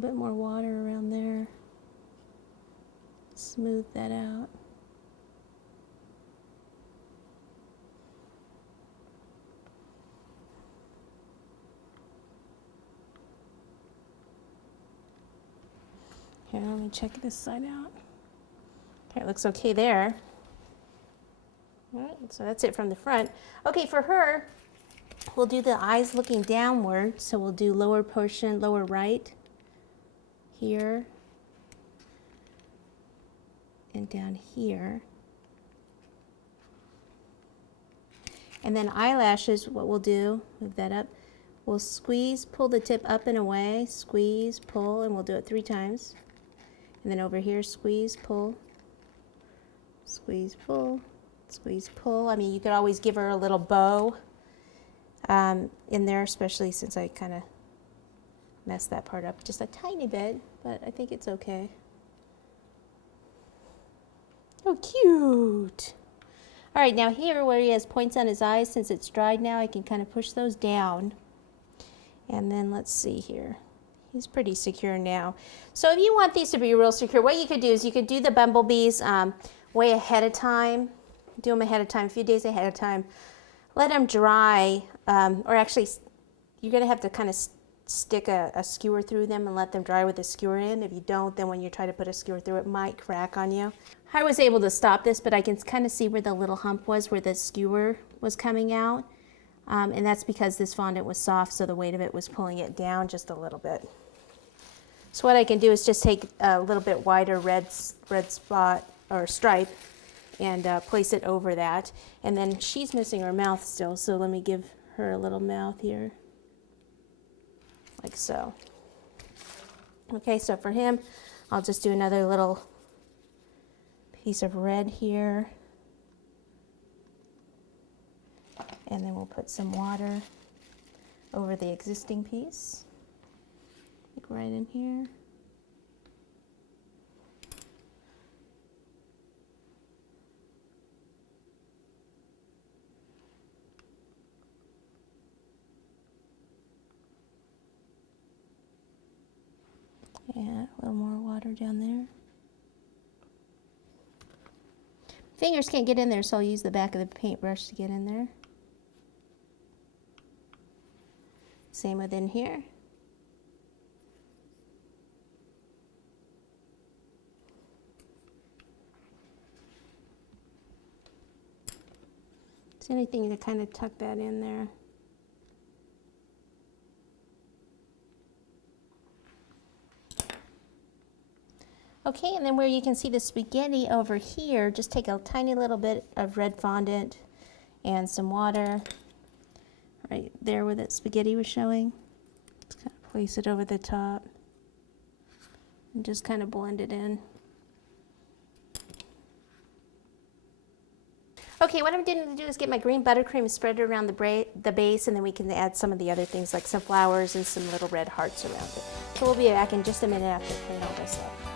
bit more water around there. Smooth that out. Here, let me check this side out. Okay, it looks okay there. All right, so that's it from the front. Okay, for her, we'll do the eyes looking downward. So we'll do lower portion, lower right, here, and down here. And then eyelashes, what we'll do, move that up, we'll squeeze, pull the tip up and away, squeeze, pull, and we'll do it 3 times. And then over here, squeeze, pull, squeeze, pull, squeeze, pull. I mean, you could always give her a little bow in there, especially since I kind of messed that part up just a tiny bit, but I think it's okay. Oh, cute. All right, now here where he has points on his eyes, since it's dried now, I can kind of push those down. And then let's see here. He's pretty secure now. So if you want these to be real secure, what you could do is you could do the bumblebees way ahead of time. Do them ahead of time, a few days ahead of time. Let them dry, or actually you're gonna have to kind of stick a skewer through them and let them dry with the skewer in. If you don't, then when you try to put a skewer through it, might crack on you. I was able to stop this, but I can kind of see where the little hump was, where the skewer was coming out. And that's because this fondant was soft, so the weight of it was pulling it down just a little bit. So what I can do is just take a little bit wider red spot or stripe and place it over that. And then she's missing her mouth still, so let me give her a little mouth here, like so. Okay, so for him, I'll just do another little piece of red here. And then we'll put some water over the existing piece, like right in here. Yeah, a little more water down there. Fingers can't get in there, so I'll use the back of the paintbrush to get in there. Same within here. Is anything to kind of tuck that in there? Okay, and then where you can see the spaghetti over here, just take a tiny little bit of red fondant and some water right there where that spaghetti was showing. Just kind of place it over the top and just kind of blend it in. Okay, what I'm going to do is get my green buttercream and spread it around the base, and then we can add some of the other things like some flowers and some little red hearts around it. So we'll be back in just a minute after I clean all this up.